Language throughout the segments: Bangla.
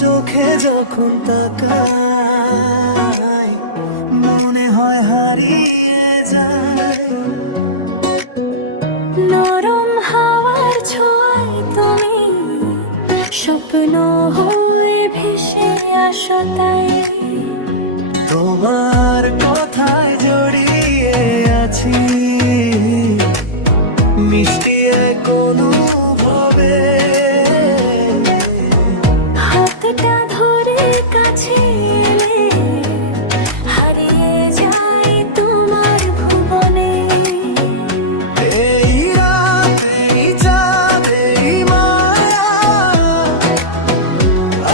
চোখে যখন তাকাই মনে হয় হারিয়ে যায়। নরম হাওয়ার ছোঁয়ায় তুমি স্বপ্ন হয়ে ভেসে আসো তাই। তোমার কথায় জড়িয়ে আছি মিষ্টি এক অনুভবে। হাতটা ধরে কাছে এলে হারিয়ে যাই তোমার ভুবনে। এই রাত, এই চাঁদ, এই মায়া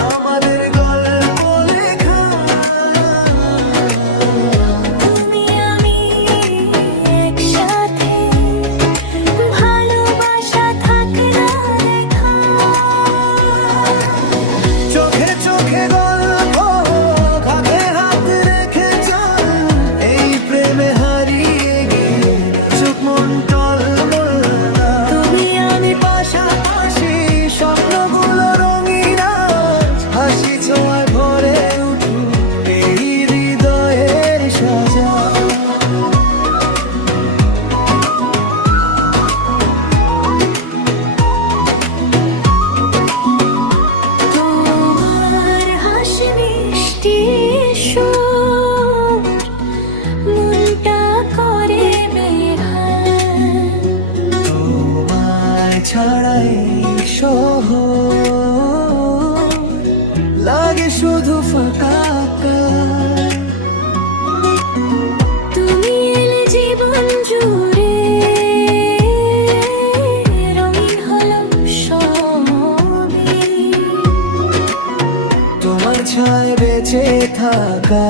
আমাদের গল্প লেখা। তুমি আমি একসাথে ভালোবাসা থাকলো লেখা। চোখে চোখে গল্প হাতে হাত রেখে চল এই প্রেমে হারিয়ে গিয়ে চোখ মন টলমল না। তুমি আমি পাশাপাশি স্বপ্নগুলো রঙিন আজ হাসি ছোঁয়ায় ভরে উঠুক এই হৃদয়ের সাজা। তোমার হাসি মিষ্টি সুর মনটা করে বেহাল। তোমায় ছাড়াই শহর লাগে শুধু ফাঁকা। তুমি এলে জীবন জুড়ে রঙিন হলো সবই। তোমার ছায় বেঁচে থাকা।